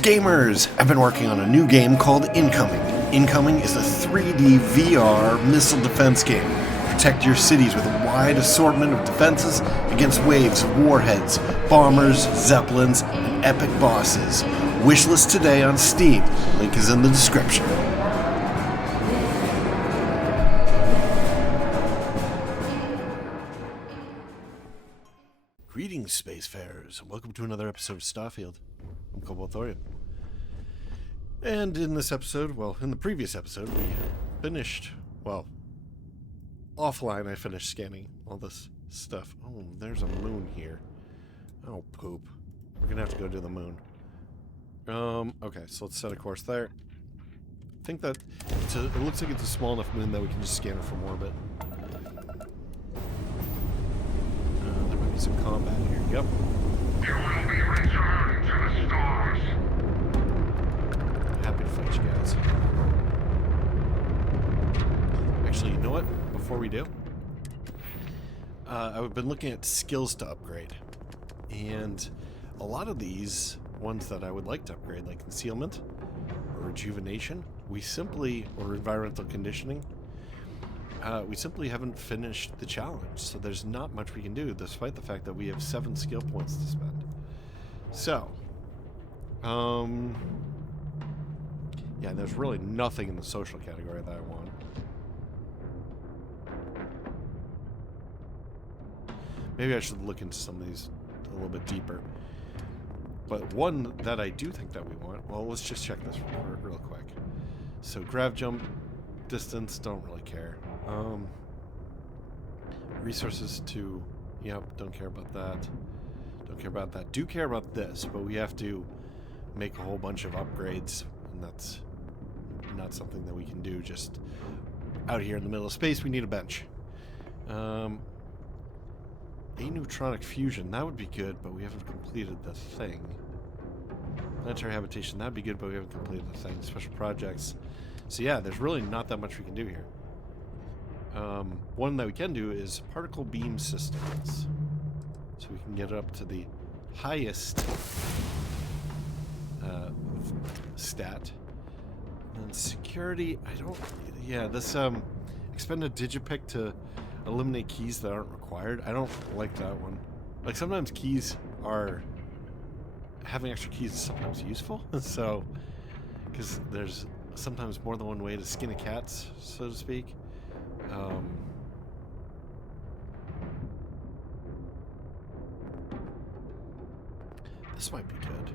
Greetings, gamers! I've been working on a new game called Incoming. Incoming is a 3D VR missile defense game. Protect your cities with a wide assortment of defenses against waves of warheads, bombers, zeppelins, and epic bosses. Wishlist today on Steam. Link is in the description. Greetings, spacefarers, and welcome to another episode of Starfield. I'm Cobalt Thorium. And in this episode, well, in the previous episode, we finished, well, offline I finished scanning all this stuff. Oh, there's a moon here. Oh, poop. We're gonna have to go to the moon. Okay, so let's set a course there. I think that it looks like it's a small enough moon that we can just scan it from orbit. There might be some combat here. Yep. You will be returned to the stars. Happy to fight you guys. Actually, you know what? Before we do, I've been looking at skills to upgrade, and a lot of these ones that I would like to upgrade, like concealment or rejuvenation, or environmental conditioning, we simply haven't finished the challenge, so there's not much we can do, despite the fact that we have 7 skill points to spend. So, yeah, there's really nothing in the social category that I want. Maybe I should look into some of these a little bit deeper. But one that I do think that we want, well, let's just check this real quick. So, grav jump, distance, don't really care. Resources to, yep, don't care about that. Don't care about that. Do care about this, but we have to make a whole bunch of upgrades, and that's not something that we can do just out here in the middle of space. We need a bench. Aneutronic fusion, that would be good, but we haven't completed the thing. Planetary habitation, that'd be good, but we haven't completed the thing. Special projects. So yeah, there's really not that much we can do here. One that we can do is particle beam systems. So we can get it up to the highest stat. And security, this expend a digipick to eliminate keys that aren't required. I don't like that one. Like, sometimes having extra keys is sometimes useful. So, because there's sometimes more than one way to skin a cat, so to speak. This might be good.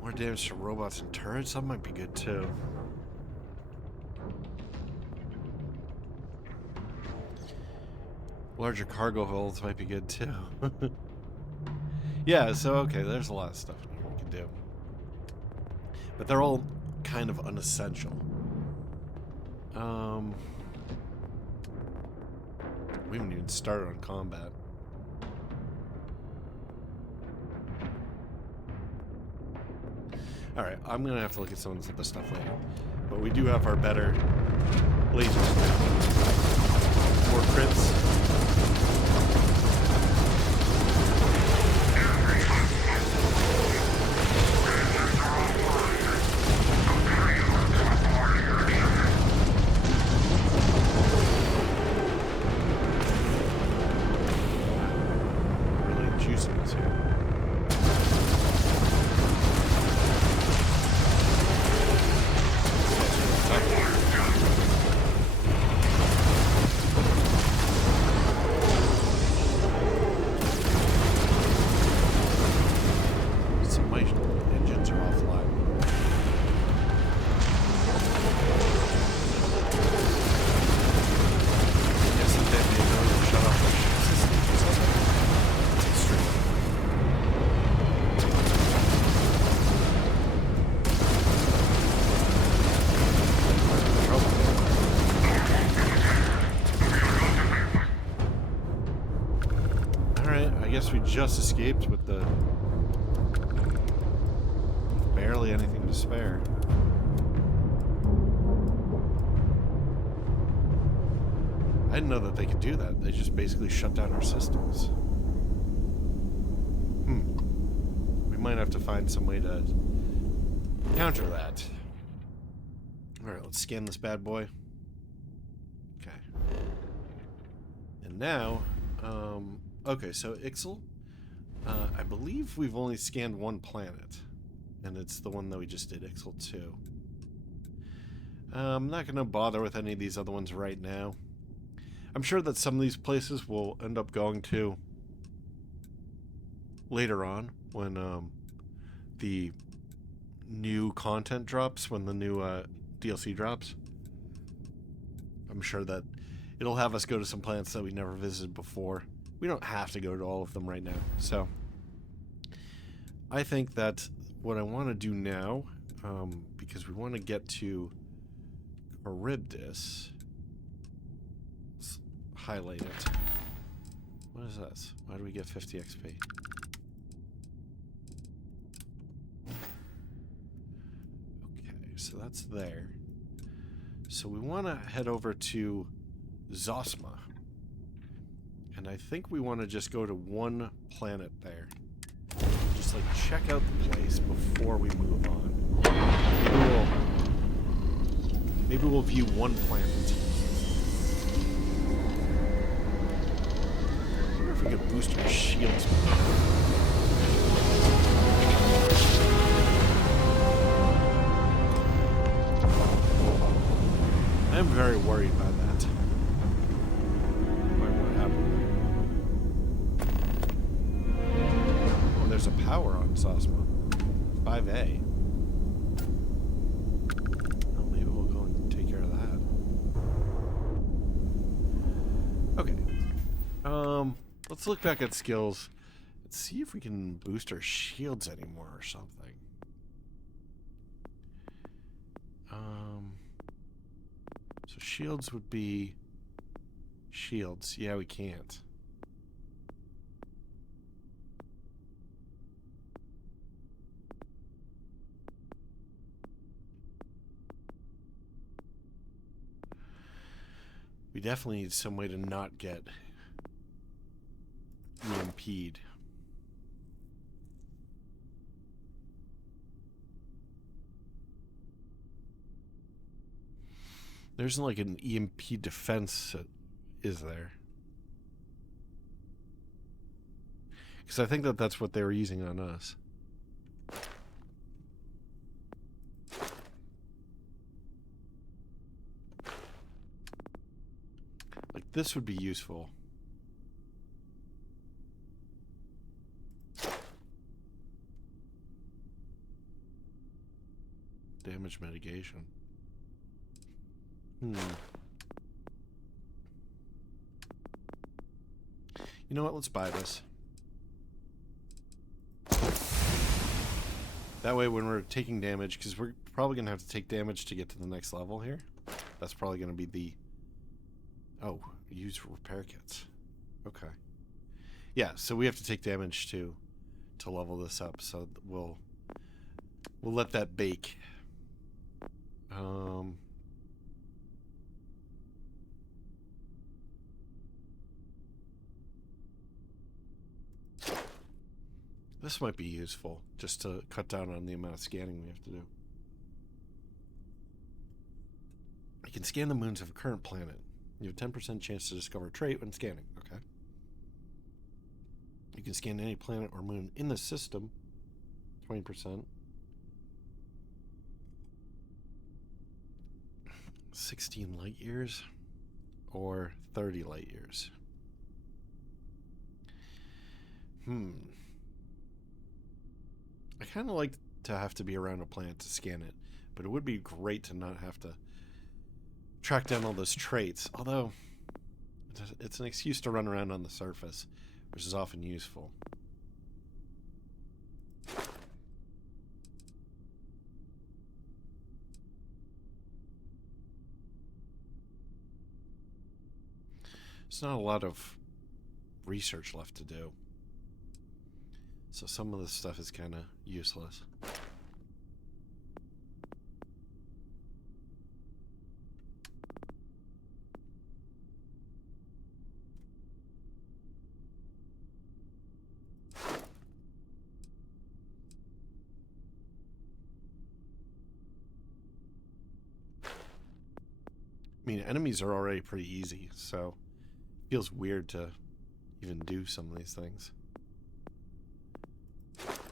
More damage to robots and turrets, that might be good too. Larger cargo holds might be good too. Yeah, so okay, there's a lot of stuff in here we can do. But they're all kind of unessential. We haven't even started on combat. Alright, I'm gonna have to look at some of this other stuff later. But we do have our better lasers now. More crits. guess we just escaped with barely anything to spare. I didn't know that they could do that. They just basically shut down our systems. We might have to find some way to counter that. Alright, let's scan this bad boy. Okay. And now, okay, so Ixel, I believe we've only scanned one planet. And it's the one that we just did, Ixel 2. I'm not going to bother with any of these other ones right now. I'm sure that some of these places we'll end up going to later on when the new content drops, when the new DLC drops. I'm sure that it'll have us go to some planets that we never visited before. We don't have to go to all of them right now. So I think that what I want to do now, because we want to get to Charybdis, let's highlight it. What is this? Why do we get 50 XP? Okay, so that's there. So we want to head over to Zosma. And I think we want to just go to one planet there. Just like check out the place before we move on. Maybe we'll view one planet. I wonder if we could boost our shields. I am very worried about that. What happened? Oh, there's a power on Zosma. 5A. Well, maybe we'll go and take care of that. Okay. Let's look back at skills. Let's see if we can boost our shields anymore or something. So shields would be shields. Yeah, we can't. We definitely need some way to not get EMP'd. There isn't like an EMP defense, is there? Because I think that that's what they were using on us. Like, this would be useful. Damage mitigation. You know what? Let's buy this. That way when we're taking damage, because we're probably going to have to take damage to get to the next level here. That's probably going to be the... Oh, use repair kits. Okay. Yeah, so we have to take damage to level this up, so we'll let that bake. This might be useful, just to cut down on the amount of scanning we have to do. You can scan the moons of a current planet. You have a 10% chance to discover a trait when scanning. Okay. You can scan any planet or moon in the system. 20%. 16 light years or 30 light years. I kind of like to have to be around a planet to scan it, but it would be great to not have to track down all those traits, although it's an excuse to run around on the surface, which is often useful. There's not a lot of research left to do. So some of this stuff is kind of useless. mean, enemies are already pretty easy, so it feels weird to even do some of these things.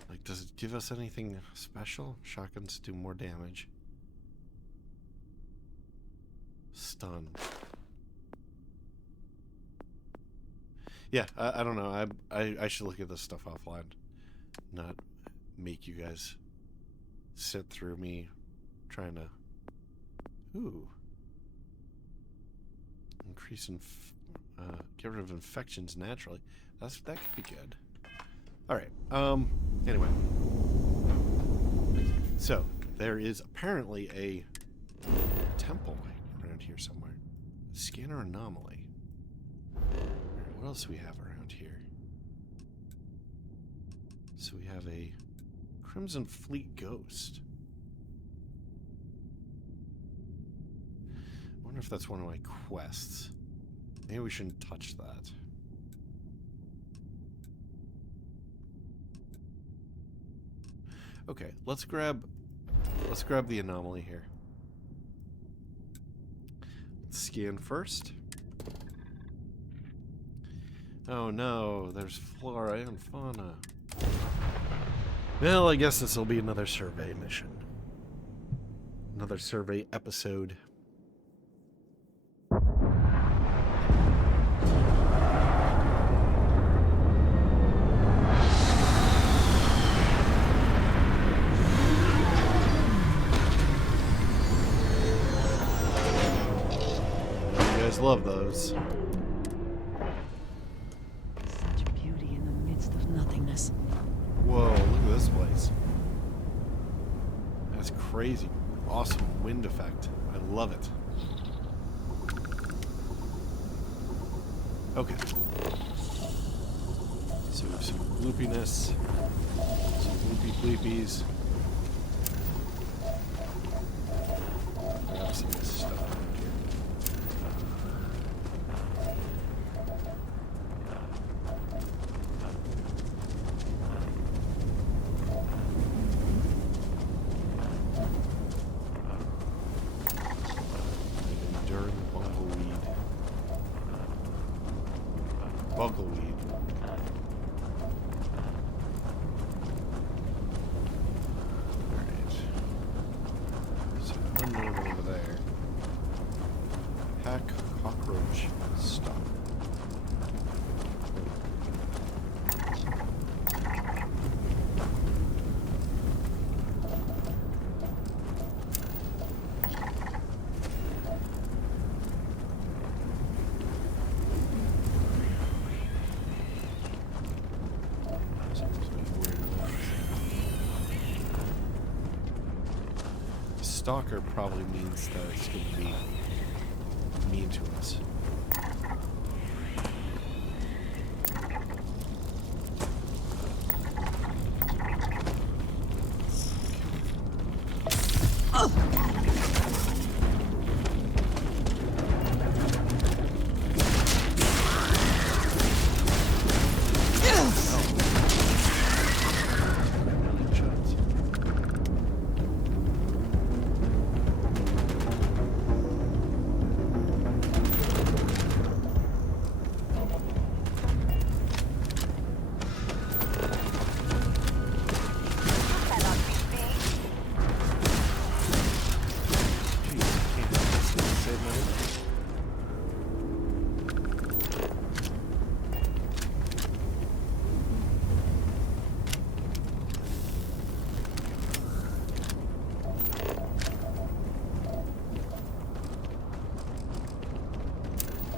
Like, does it give us anything special? Shotguns do more damage. Stun. Yeah, I don't know. I should look at this stuff offline. Not make you guys sit through me trying to... Ooh. Increase get rid of infections naturally. That could be good. Alright, anyway. So, there is apparently a temple around here somewhere. Scanner anomaly. Alright, what else do we have around here? So we have a Crimson Fleet Ghost. I wonder if that's one of my quests. Maybe we shouldn't touch that. Okay, let's grab the anomaly here. Let's scan first. Oh no, there's flora and fauna. Well, I guess this will be another survey mission. Another survey episode. Love those. Such beauty in the midst of nothingness. Whoa, look at this place. That's crazy. Awesome wind effect. I love it. Okay. So we have some gloopiness. Some gloopy bleepies. Grab some of this stuff. Buggleweed. Alright. So unknown over there. Hack cockroach stop. Stalker probably means that it's going to be mean to us.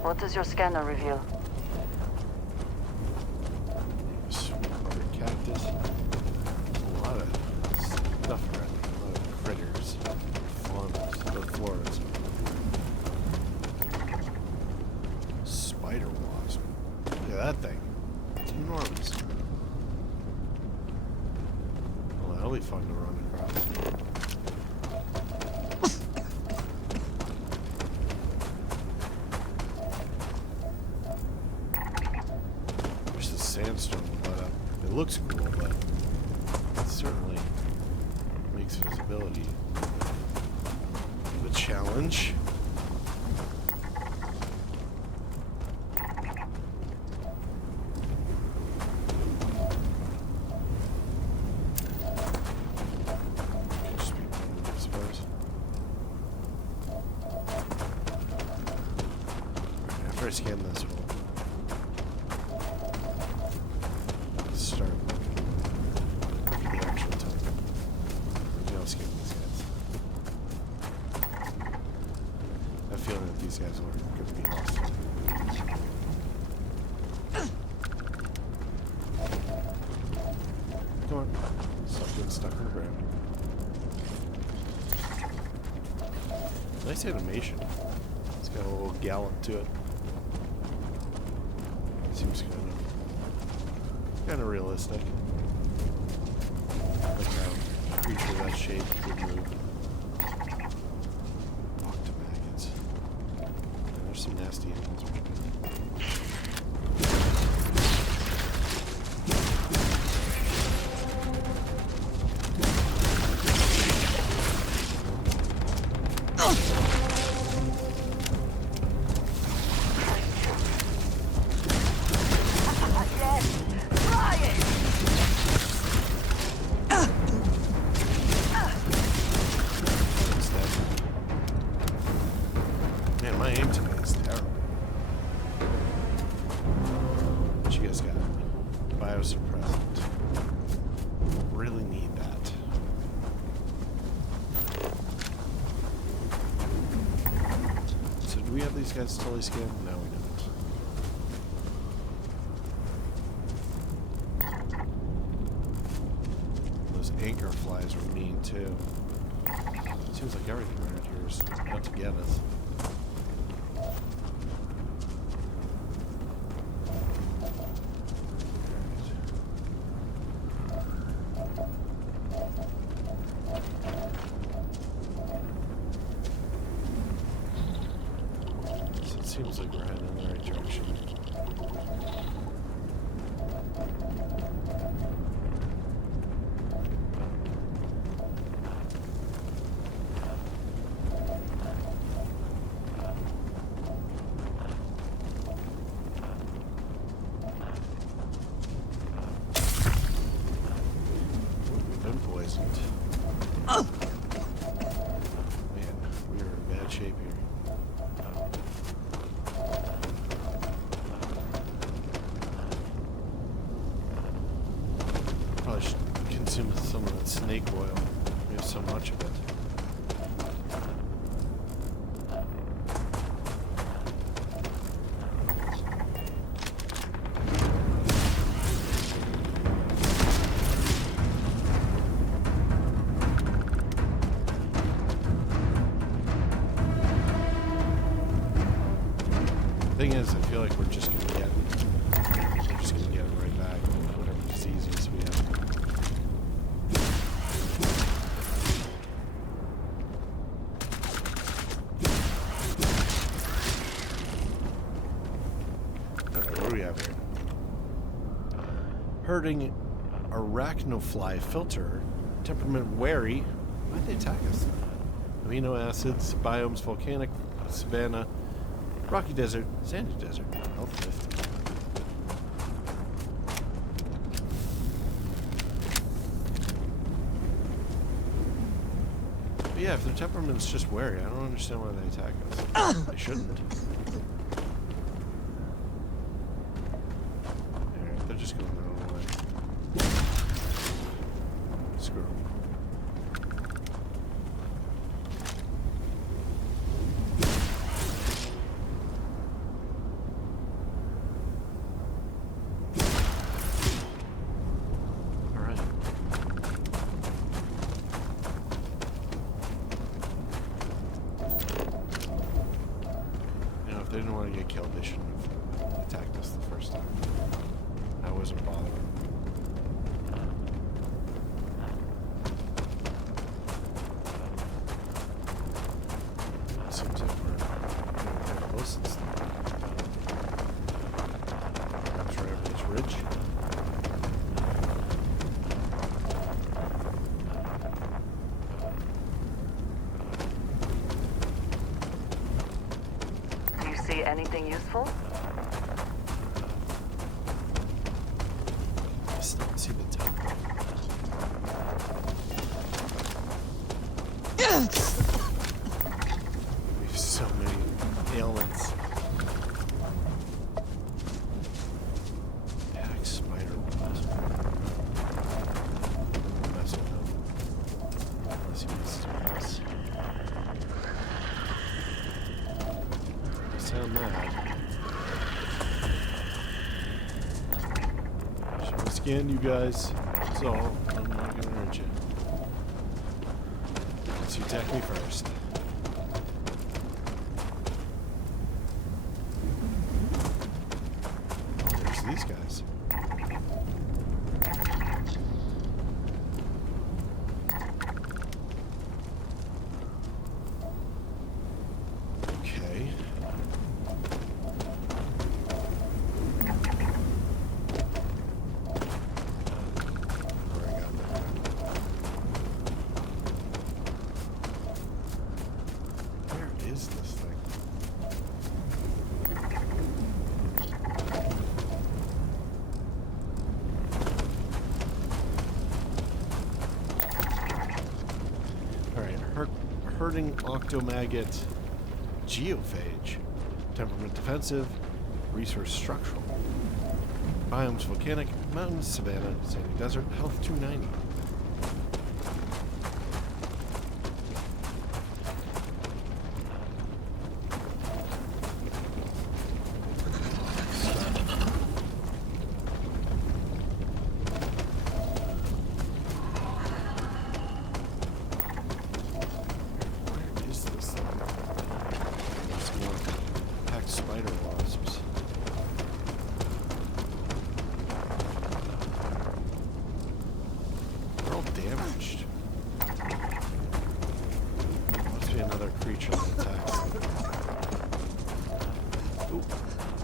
What does your scanner reveal? Sweetwater cactus. A lot of stuff around here. A lot of critters. Faunas. Or floras. Spider wasp. Look at that thing. It's enormous. Well, that'll be fun to run across. Sandstone, but it looks cool, but it certainly makes visibility the challenge. scan this hole. Start looking at the actual target. Maybe I'll skip these guys. I have a feeling that these guys are going to be hostile. Come on. Stop getting stuck on the ground. Nice animation. It's got a little gallop to it. Seems kind of realistic. Like how a creature of that shape would move. Octomaggots. Yeah, there's some nasty animals. Man, my aim today is terrible. What you guys got? Biosuppressant. Really need that. So do we have these guys totally scanned? No, we don't. Those anchor flies were mean too. Seems like everything around here is out to get us. Seems like we're heading in the right direction. We've been poisoned. Man, we are in bad shape here. Probably should consume some of that snake oil. We have so much of it. Thing is, I feel like we're just gonna get it right back with whatever diseases we have. Alright, what do we have here? Herding arachnofly filter, temperament wary. Why'd they attack us? Amino acids, biomes, volcanic, savanna, rocky desert, sandy desert, health lift. But yeah, if their temperament's just wary, I don't understand why they attack us. They shouldn't. Alright, they're just going their own way. Screw them. They didn't want to get killed, they shouldn't have attacked us the first time. I wasn't bothering. Seems like we're getting close this thing. Perhaps right over this ridge. Anything useful? I still don't see the temple. We have so many ailments. scan you guys. That's all. I'm not gonna hurt you. Unless you attack me first. There's these guys. Okay. Hurting octomaggot geophage. Temperament defensive. Resource structural. Biomes volcanic. Mountains, savanna, sandy desert. Health 290.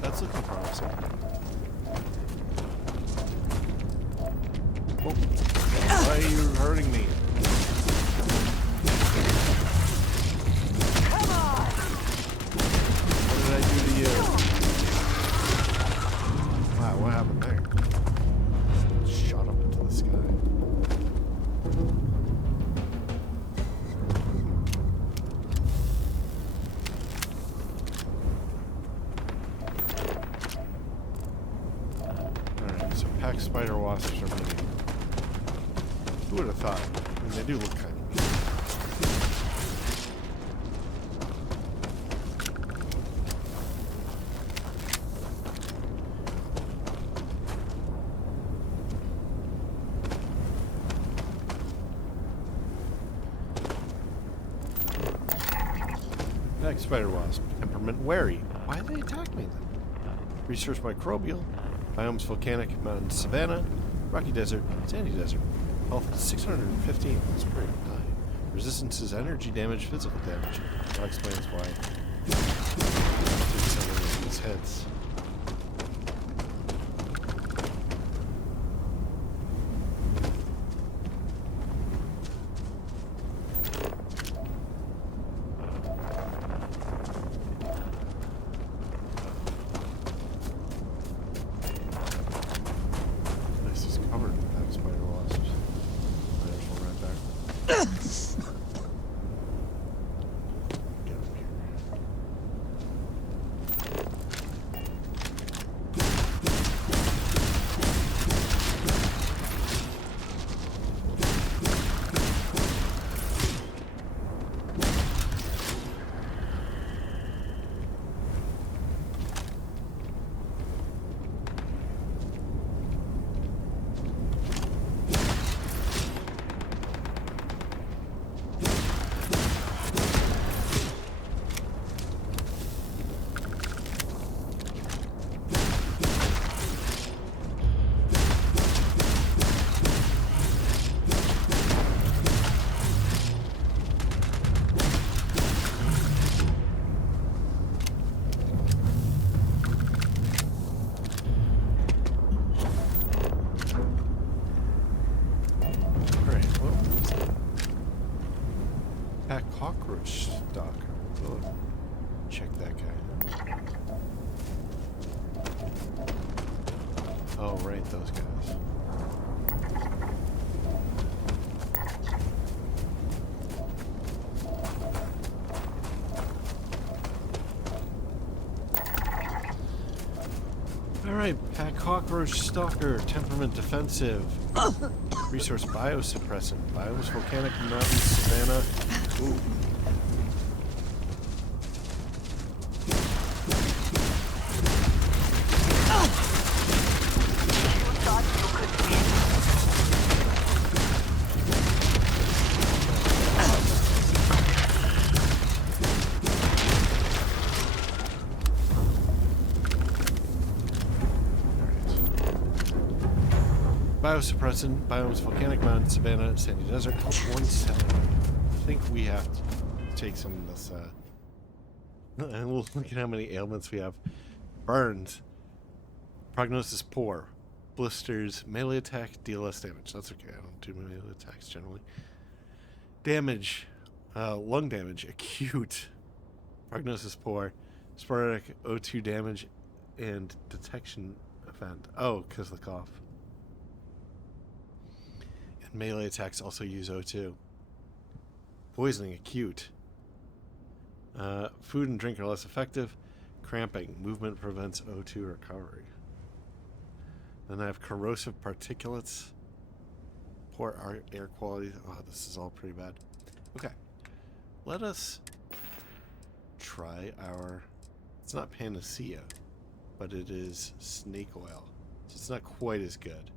That's looking promising. Oh. Why are you hurting me? Come on! What did I do to you? Wow, what happened there? Shot up into the sky. Spider wasps are mean. Who would have thought? I mean, they do look kind of mean. Next spider wasp. Temperament wary. Why did they attack me then? Research microbial. Biomes volcanic, mountain savanna, rocky desert, sandy desert. Health 615. That's pretty high. Resistance is energy damage, physical damage. That explains why. So many of these heads. Cockroach stalker. Oh, check that guy out. Oh, right, those guys. Alright, pack cockroach stalker, temperament defensive, resource biosuppressant, biomes volcanic, mountain, savanna. Ooh. You thought you could be Biosuppressant, biomes, volcanic mountain, savanna, sandy desert, health 170. I think we have to take some of this, and we'll look at how many ailments we have. Burns. Prognosis poor. Blisters, melee attack, deal less damage. That's okay, I don't do melee attacks generally. Damage. Lung damage, acute. Prognosis poor. Sporadic O2 damage and detection event. Oh, because of the cough. And melee attacks also use O2. Poisoning, acute. Food and drink are less effective. Cramping, movement prevents O2 recovery. Then I have corrosive particulates. Poor air quality. Oh, this is all pretty bad. Okay. Let us try our... It's not panacea, but it is snake oil. So it's not quite as good.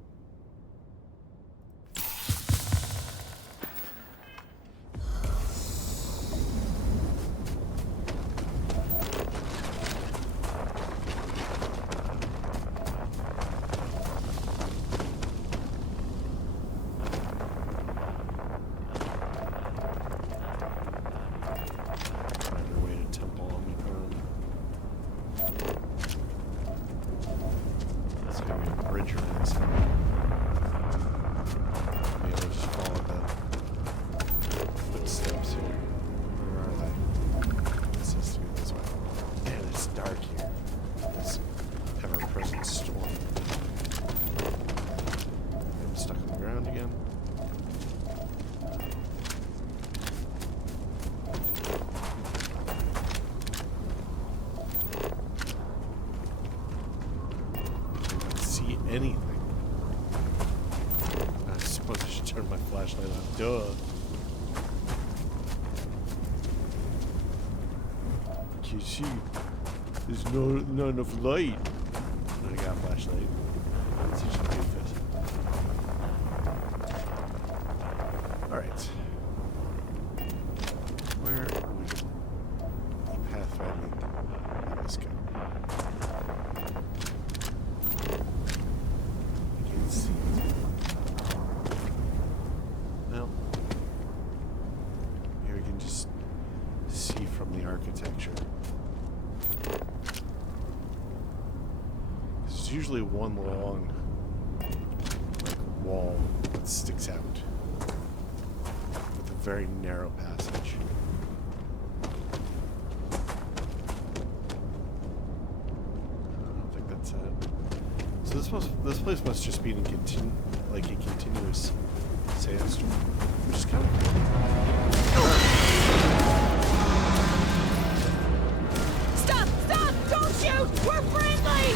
Anything. I suppose I should turn my flashlight on. Duh. Can't see. There's not enough light. I got a flashlight. That's such a doofus. Alright. Where would the pathfinding let us go? Architecture. There's usually one long wall that sticks out with a very narrow passage. I don't think that's it. So this place must just be in a continuous sandstorm, which is kind of cool. We're friendly!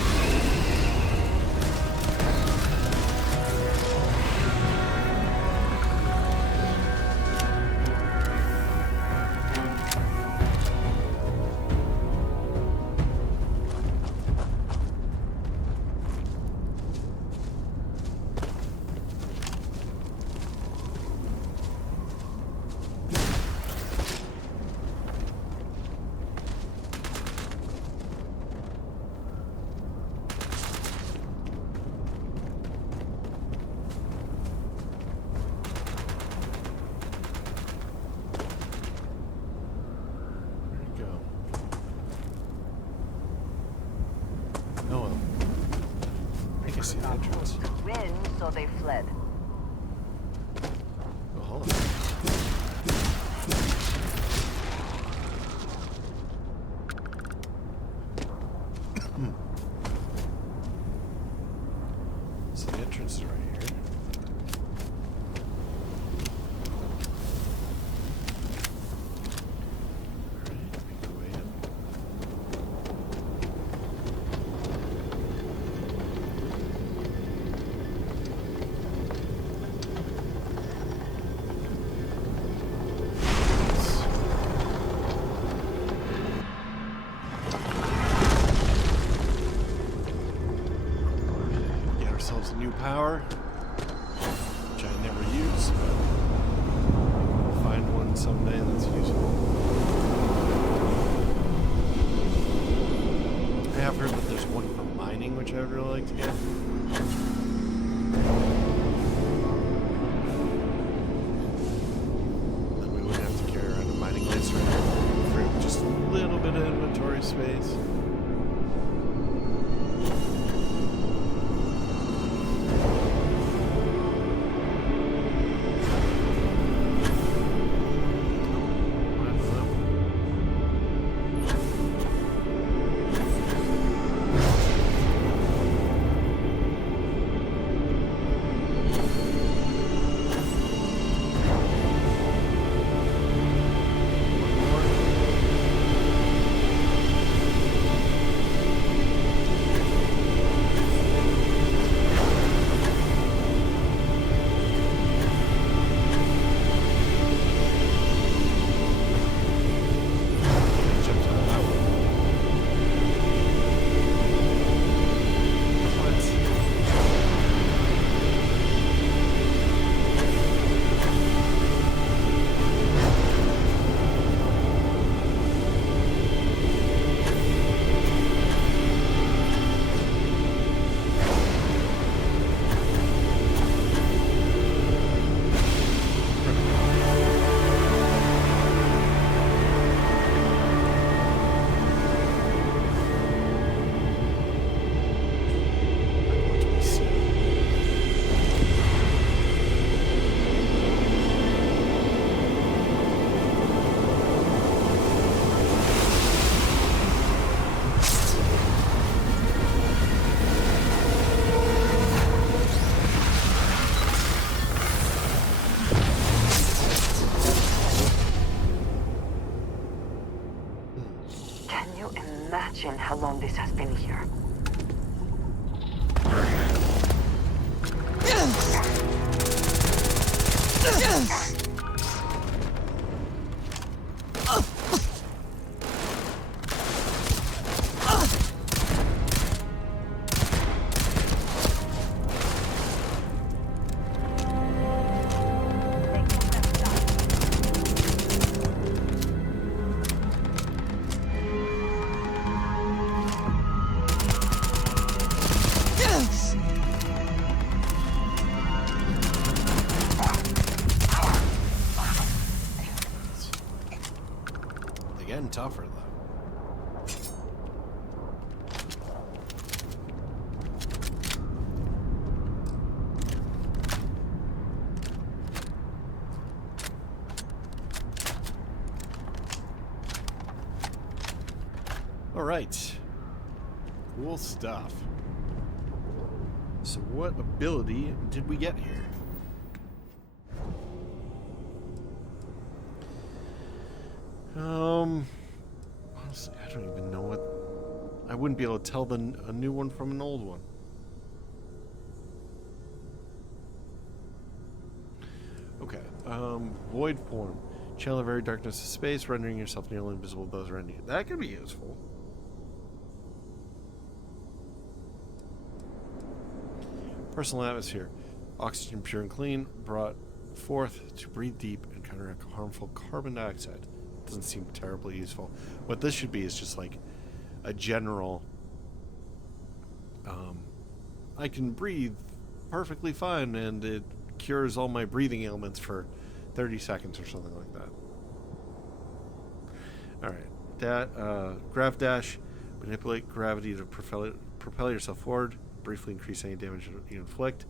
Win, so they fled. Oh, hold on. So the entrance is right here. Alright, make our way in. New power, which I never use, but we'll find one someday that's useful. I have heard that there's one for mining, which I would really like to get. space. Imagine how long this has been here. Getting tougher though. All right. Cool stuff. So what ability did we get here? Honestly, I don't even know what. I wouldn't be able to tell a new one from an old one. Okay. Void form. Channel the very darkness of space, rendering yourself nearly invisible to those around you. That could be useful. Personal atmosphere. Oxygen pure and clean, brought forth to breathe deep and counteract harmful carbon dioxide. Doesn't seem terribly useful. What this should be is just like a general I can breathe perfectly fine and it cures all my breathing ailments for 30 seconds or something like that. Alright. Grav dash. Manipulate gravity to propel yourself forward. Briefly increase any damage you inflict.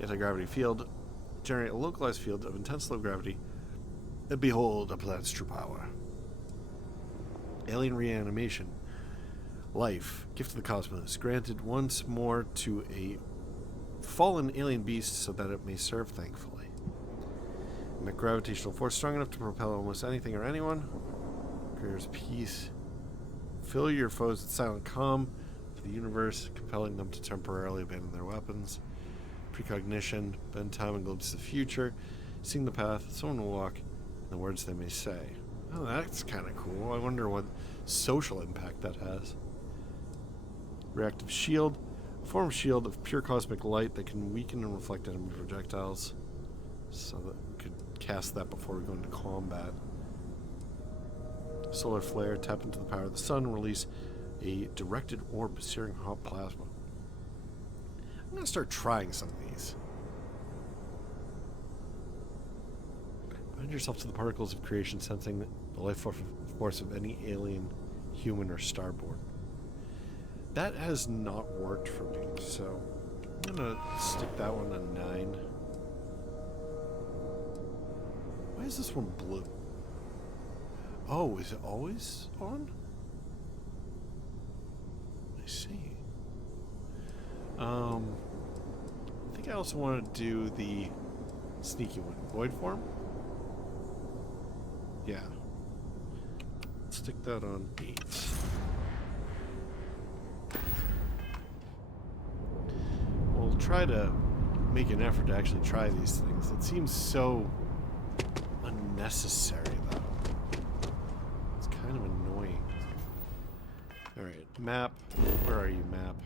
Anti-gravity field. Generate a localized field of intense low gravity. And behold a planet's true power. Alien reanimation. Life. Gift of the cosmos. Granted once more to a fallen alien beast so that it may serve thankfully. Emit gravitational force strong enough to propel almost anything or anyone. Creators peace. Fill your foes with silent calm to the universe, compelling them to temporarily abandon their weapons. Precognition. Bend time and glimpse the future. Seeing the path someone will walk. The words they may say. Oh, that's kind of cool. I wonder what social impact that has. Reactive shield. A form of shield of pure cosmic light that can weaken and reflect enemy projectiles. So that we could cast that before we go into combat. Solar flare. Tap into the power of the sun and release a directed orb searing hot plasma. I'm going to start trying some of these. Bind yourself to the particles of creation, sensing the life force of any alien human or starborn. That has not worked for me, so I'm gonna stick that one on 9. Why is this one blue? Oh, is it always on? I see. I think I also want to do the sneaky one. Void form? Yeah. Stick that on 8. We'll try to make an effort to actually try these things. It seems so unnecessary, though. It's kind of annoying. Alright, map. Where are you, map?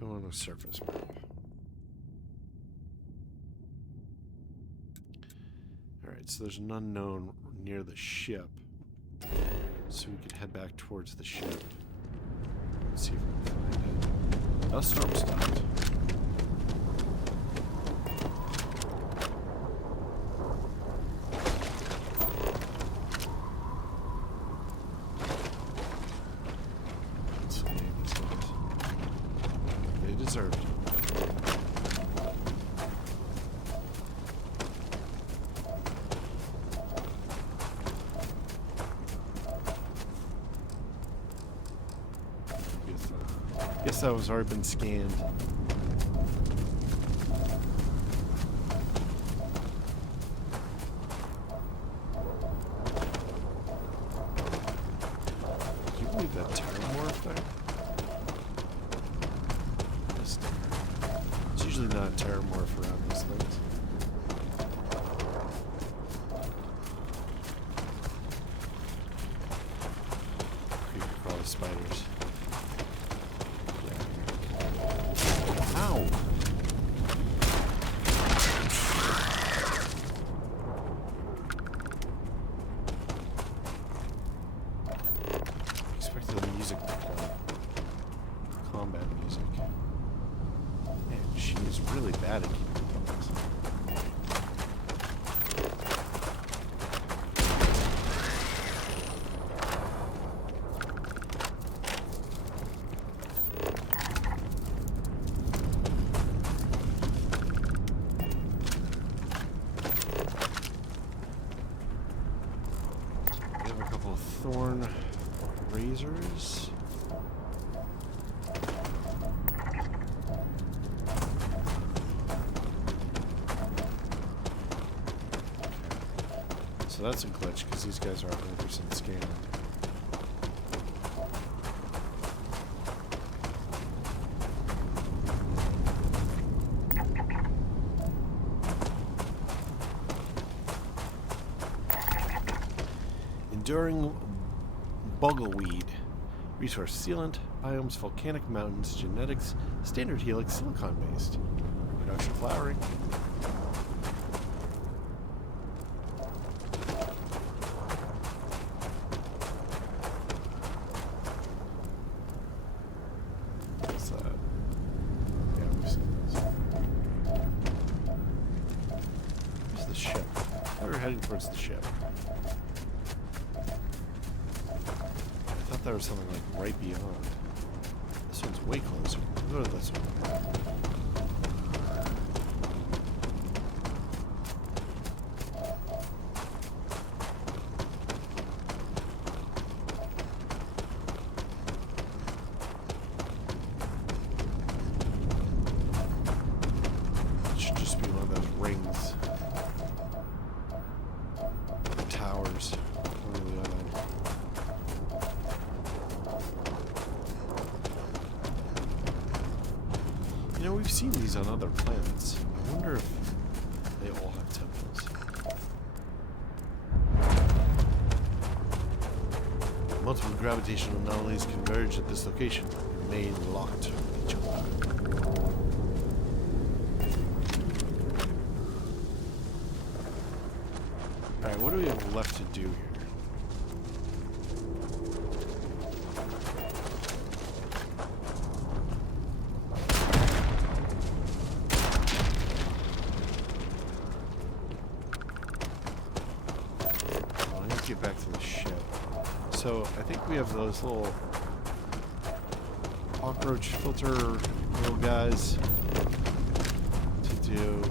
I want a surface map. Alright, so there's an unknown near the ship. So we can head back towards the ship. Let's see if we can find it. The storm stopped. Let's see these guys. They deserved it. Guess that was already been scanned. Can you believe that terramorph there? It's usually not a terramorph around these things. Creepy crawly spiders. Ow! I expected the music to play. Combat music. Man, she is really bad at keeping things. Thorn razors. So that's a glitch because these guys are 100% scanned. Enduring Buggleweed. Resource sealant, biomes, volcanic mountains, genetics, standard helix, silicon based. Production flowering. What's that? Yeah, we've seen this. Where's the ship? We're heading towards the ship. There was something like right beyond. This one's way closer. We'll go to this one. It should just be one of those rings. Towers. One or the other. You know, we've seen these on other planets. I wonder if they all have temples. Multiple gravitational anomalies converge at this location, remain locked with each other. Alright, what do we have left to do here? Get back to the ship. So I think we have those little cockroach filter little guys to do,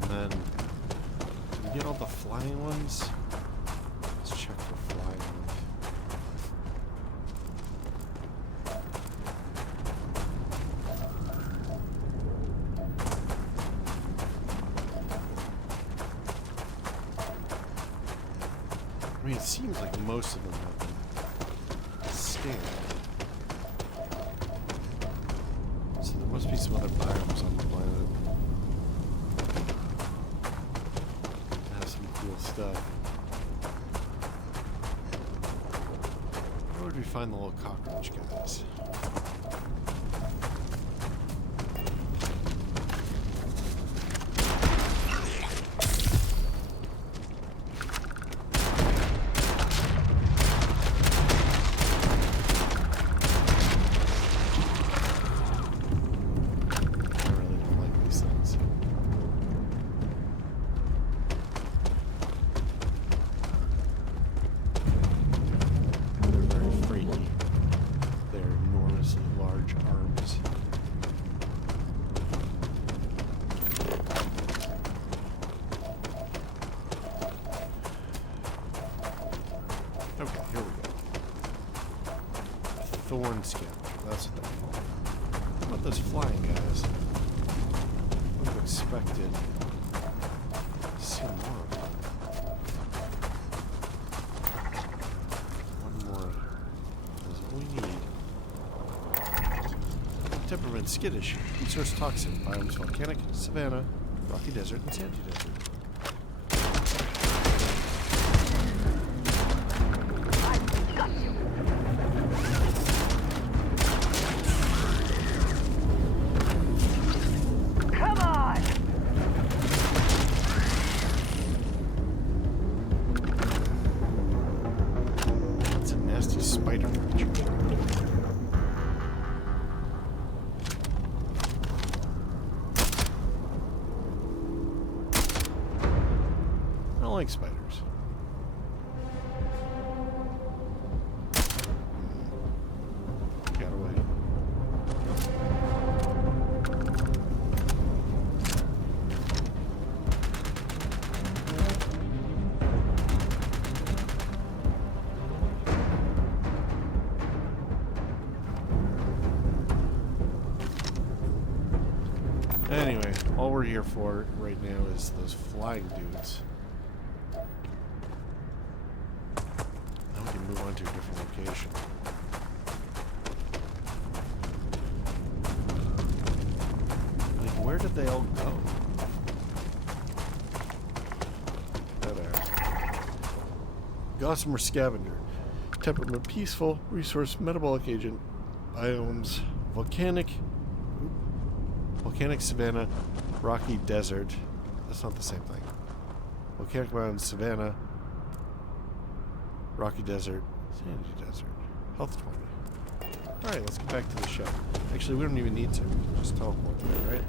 and then do we get all the flying ones? Let's check for flying ones. I mean, it seems like most of them have been scanned. So there must be some other biomes on the planet that have some cool stuff. Where would we find the little cockroach guys? Okay, here we go. Thorn scavenger, that's what they're called. How about those flying guys? I would have expected to see more of them. One more is what we need. Temperament skittish, resource toxic, biomes volcanic, savanna, rocky desert, and sandy desert. Like spiders. Got away. Anyway, all we're here for right now is those flying dudes. Move on to a different location. Like, where did they all go? There. Gossamer scavenger. Temperament peaceful. Resource metabolic agent. Biomes volcanic. Volcanic savanna. Rocky desert. That's not the same thing. Volcanic biomes savanna. Rocky desert, sandy desert, health 20. Alright, let's get back to the show. Actually, we don't even need to. We can just teleport there, right?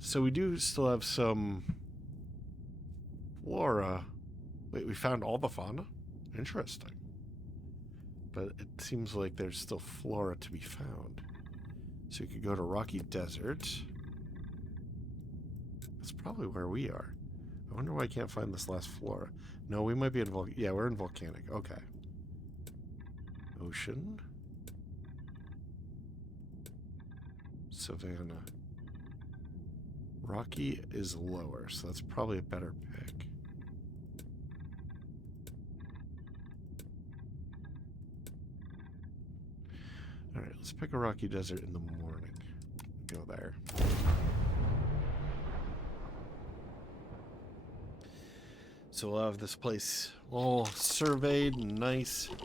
So we do still have some flora. Wait, we found all the fauna? Interesting. But it seems like there's still flora to be found. So you could go to Rocky Desert. That's probably where we are. I wonder why I can't find this last flora. No, we might be in yeah, we're in volcanic. Okay. Ocean. Savannah. Rocky is lower, so that's probably a better pick. Alright, let's pick a rocky desert in the morning. Go there. So we'll have this place all surveyed and nice. And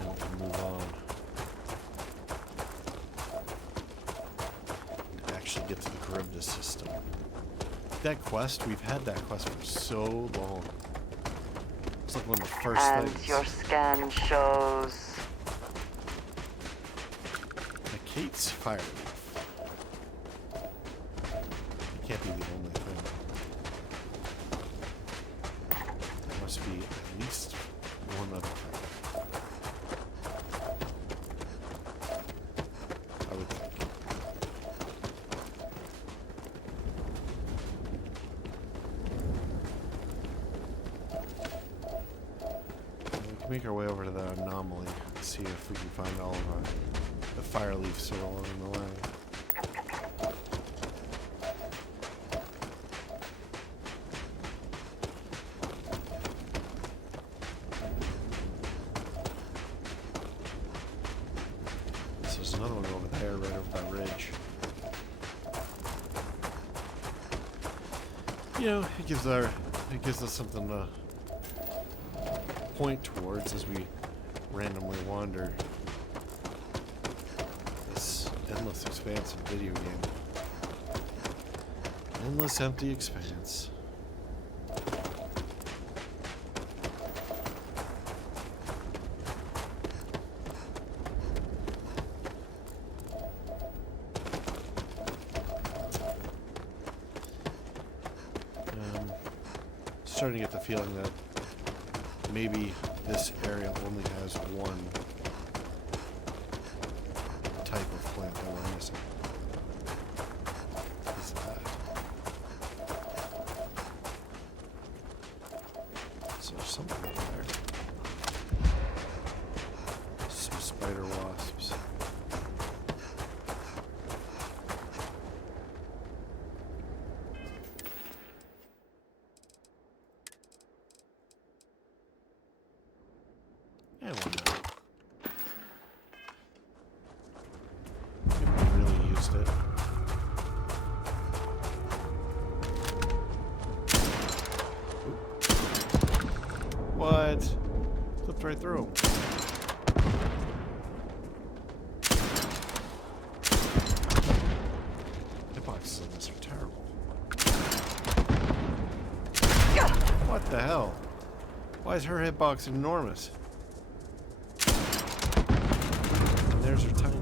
then we can move on. And actually get to the Charybdis system. That quest, we've had that quest for so long. It's like one of the first things. And your scan shows... The Kate's fire leaf. It can't be the only thing. must be at least one other type. I would think. We can make our way over to the anomaly and see if we can find all of the fire leaves along the way. There's another one over there, right over that ridge. You know, it gives us something to point towards as we randomly wander this endless expanse of video game. Endless empty expanse. Starting to get the feeling that maybe this area only has one type of plant that we're missing. What's that? So there's something over there. Some spider wasps. Yeah, why not? We really used it. Oop. What? Flipped right through him. Hitboxes on this are terrible. What the hell? Why is her hitbox enormous? There's her tiny.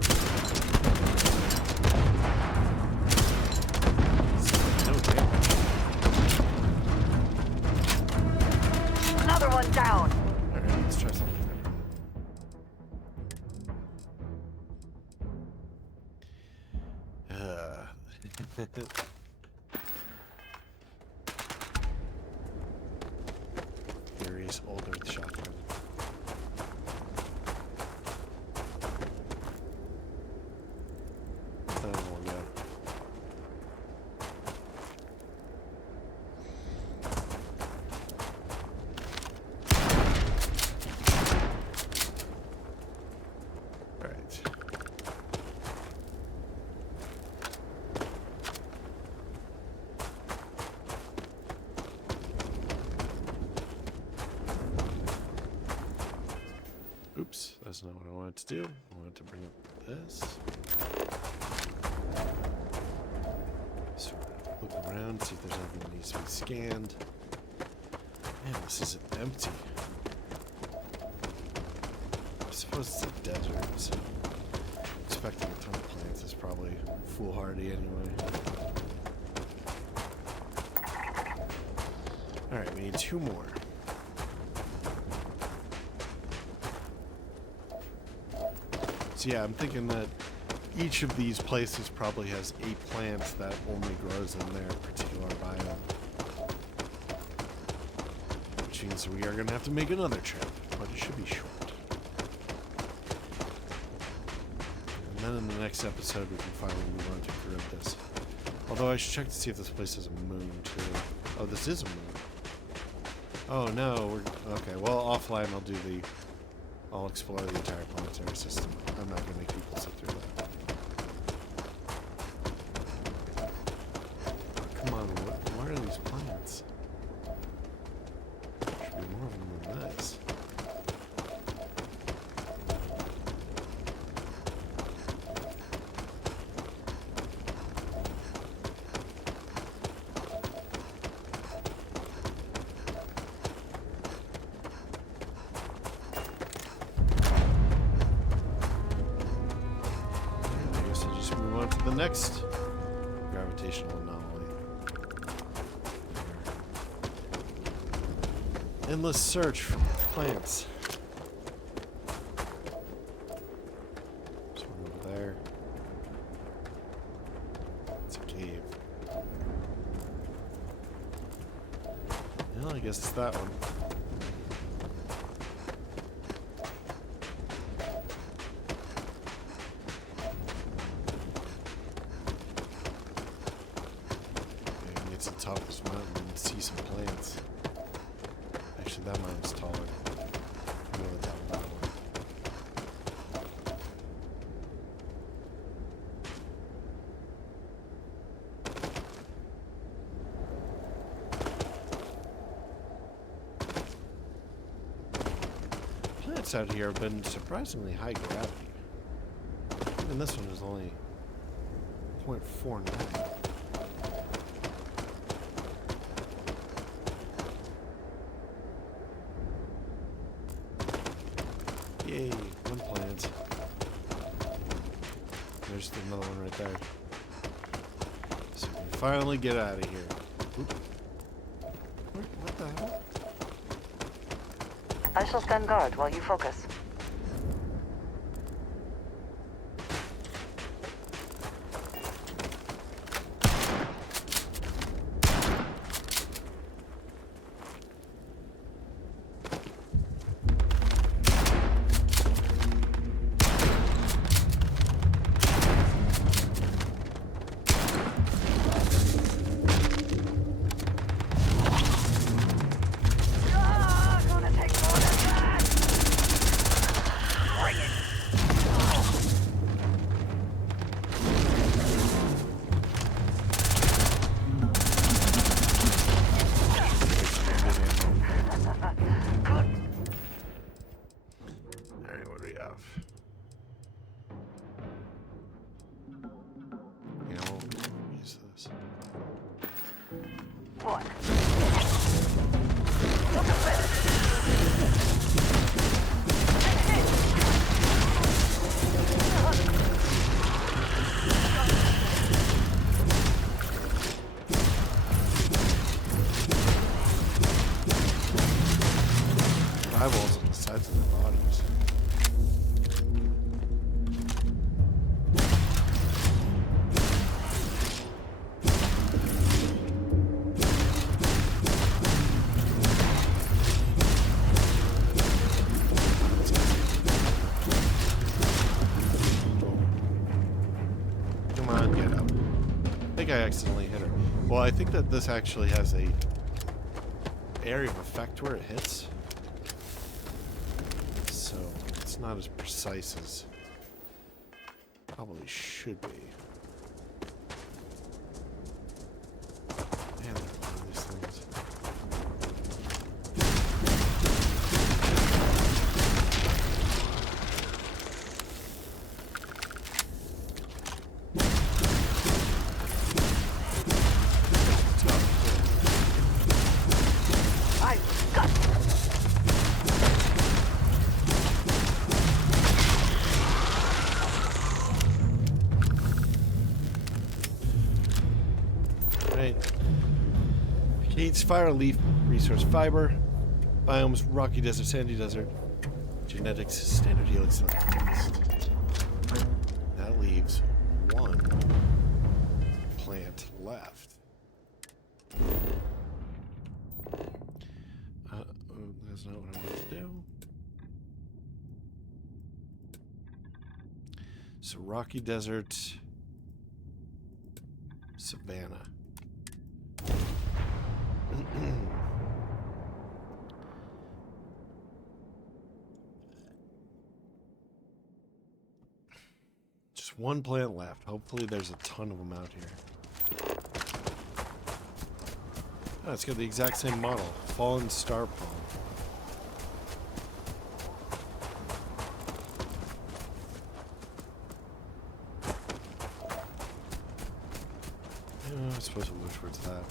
No damage. Another one down. Alright, let's try something different. Furious old earth shotgun. Oops, that's not what I wanted to do. I wanted to bring up this. Sort of look around, see if there's anything that needs to be scanned. Man, this is empty. I suppose it's a desert, so expecting a ton of plants is probably foolhardy anyway. Alright, we need 2 more. So yeah, I'm thinking that each of these places probably has a plant that only grows in their particular biome. Which means we are going to have to make another trip, but it should be short. And then in the next episode we can finally move on to Charybdis. Although I should check to see if this place has a moon too. Oh, this is a moon. Oh no, okay, well offline I'll explore the entire planetary system. I'm not going to make people sit through that. Come on, what are these plants? There should be more of them than this. The next gravitational anomaly. Endless search for plants. There's one over there. It's a cave. Well, I guess it's that one. Maybe it's the top of this mountain and see some plants. Actually, that mountain's taller. Go to the top of that one. Plants out here have been surprisingly high gravity. Even this one is only 0.49. Yay, one plant. There's another one right there. So we can finally get out of here. Oop. What the hell? I shall stand guard while you focus. Eyeballs on the sides of their bodies. Come on, get up. I think I accidentally hit her. Well, I think that this actually has a area of effect where it hits. So it's not as precise as probably should be. Man, there are a lot of these things. Needs fire, leaf, resource, fiber, biomes, rocky desert, sandy desert, genetics, standard helix. That leaves one plant left. That's not what I want to do. So rocky desert, savanna. Just one plant left. Hopefully there's a ton of them out here. Oh, it's got the exact same model. Fallen star palm. I suppose we'll go towards that.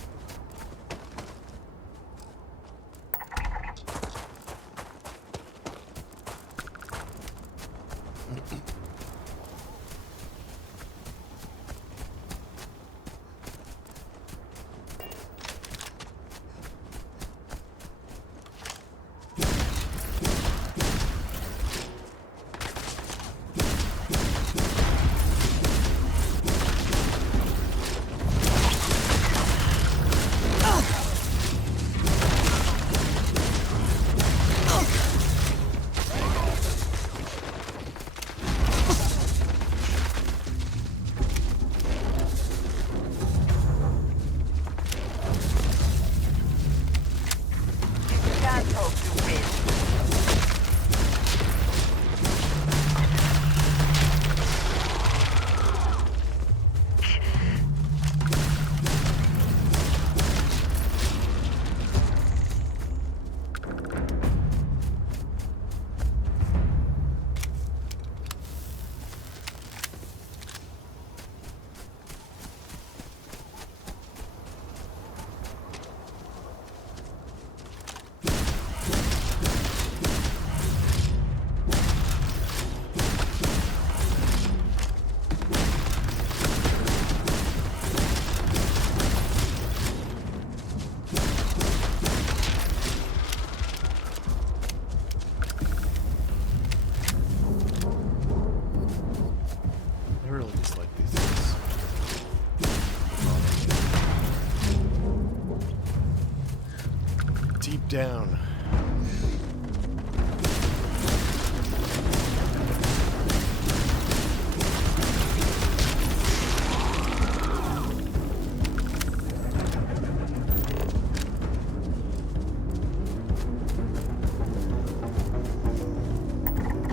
down.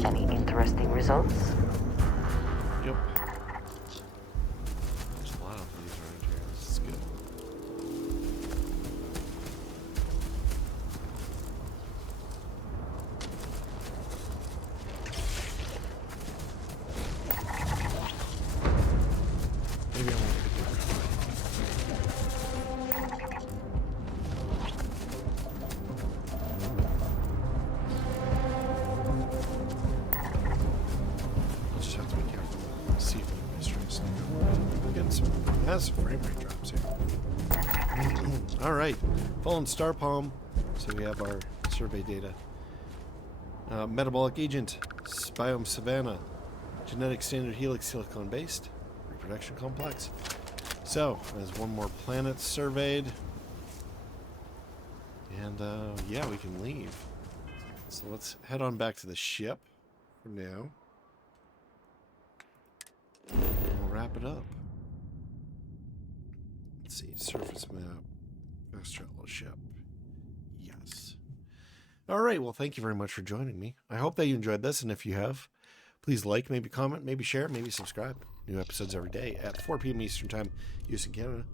Any interesting results? Yep. There's a lot of these around here. This is good. Maybe I won't pick it up. I'll just have to be careful. See if anybody's trying to sneak up. We're getting some massive frame rate drops here. Alright. Fallen Star Palm. So we have our survey data. Metabolic agent. Biome Savannah. Genetic standard helix silicon based. Reproduction complex. So, there's one more planet surveyed. And, yeah, we can leave. So let's head on back to the ship for now. And we'll wrap it up. Let's see, surface map. Fast travel ship. Yes. Alright, well, thank you very much for joining me. I hope that you enjoyed this, and if you have, please like, maybe comment, maybe share, maybe subscribe. New episodes every day at 4 p.m. Eastern Time, US and Canada.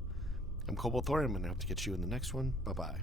I'm Cobalt Thorium, and I hope to get you in the next one. Bye-bye.